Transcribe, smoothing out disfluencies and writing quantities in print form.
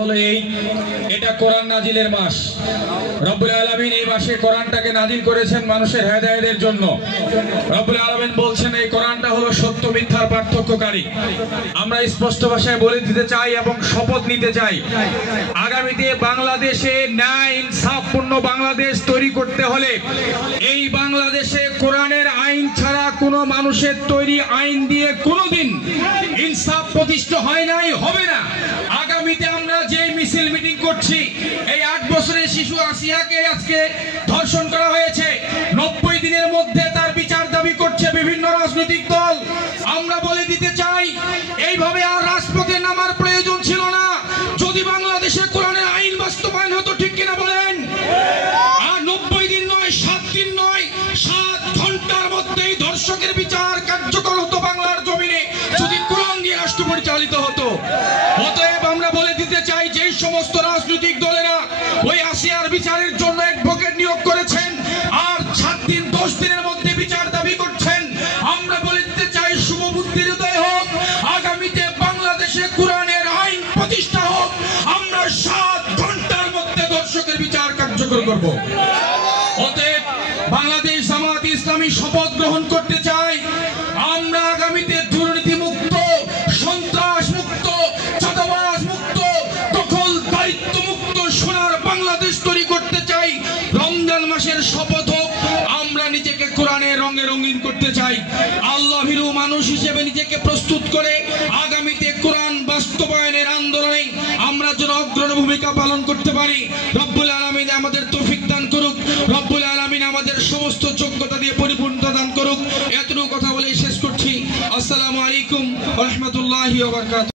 হলো এটা কোরআন নাজিলের মাস। রব্বুল আলামিন এই মাসে কোরআনটাকে নাজিল করেছেন মানুষের হেদায়েতের জন্য। রব্বুল আলামিন বলছেন এই কোরআনটা হলো সত্য মিথ্যার পার্থক্যকারী। আমরা স্পষ্ট ভাষায় বলে দিতে চাই এবং শপথ নিতে চাই, আগামীতে বাংলাদেশে ন্যায় ইনসাফপূর্ণ বাংলাদেশ তৈরি করতে হলে এই বাংলাদেশে কোরআনের আইন ছাড়া কোনো মানুষের তৈরি আইন দিয়ে কোনোদিন ইনসাফ প্রতিষ্ঠা হয় নাই, হবে না। আগামীতে আমরা যে মিছিল মিটিং করছি, এই 8 বছরের শিশু আসিয়াকে আজকে ধর্ষণ করা হয়েছে, 90 দিনের মধ্যে তার বিচার দাবি করছে বিভিন্ন রাজনৈতিক দল। আমরা বলে দিতে চাই এইভাবে আর রাজপথে নামার প্রয়োজন ছিল না যদি বাংলাদেশে কোরআনের আইন বাস্তবায়ন হতো, ঠিক কিনা বলেন? আর 90 দিন নয়, 7 দিন নয়, 7 ঘন্টার মধ্যেই ধর্ষকের বিচার কার্যকর হতো বাংলার জমিনে যদি কোরআন দিয়ে রাষ্ট্র পরিচালিত হতো। অতএব আমরা বলে দিতে চাই যে সমস্ত রাজনৈতিক দলেরা ওই আসিয়ার বিচারের জন্য অ্যাডভোকেট নিয়োগ করেছেন আর 7 দিন 10 দিনের মধ্যে বিচার দাবি করছেন, আমরা বলে দিতে চাই শুভবুদ্ধির উদয় হোক, আগামীতে বাংলাদেশে কোরআনের আইন প্রতিষ্ঠা হোক, আমরা 7 ঘন্টার মধ্যে ধর্ষকের বিচার কার্যকর করব। অতএব বাংলাদেশ জামায়াতে ইসলামী শপথ গ্রহণ করতে চাই, আমরা আগামীতে দুর্নীতি মুক্ত, সন্ত্রাস মুক্ত, চাঁদাবাজ মুক্ত, দখল দায়িত্ব মুক্ত সোনার বাংলাদেশ তৈরি করতে চাই। রমজান মাসের শপথ হোক আমরা নিজেকে কোরআনের রঙে রঙিন করতে চাই। আল্লাহ ভীরু মানুষ হিসেবে নিজেকে প্রস্তুত করে আগামীতে কোরআন বাস্তবায়নের আন্দোলনে আমরা যেন অগ্রণী ভূমিকা পালন করতে পারি। রব্বুল আলামিন আমাদের তৌফিক দান করুক, রব্বুল আলামিন আমাদের সমস্ত যোগ্যতা দিয়ে পরিপূর্ণতা দান করুক। এতটুকু কথা বলে শেষ করছি। আসসালামু আলাইকুম ওয়া রাহমাতুল্লাহি ওয়া বারাকাতুহু।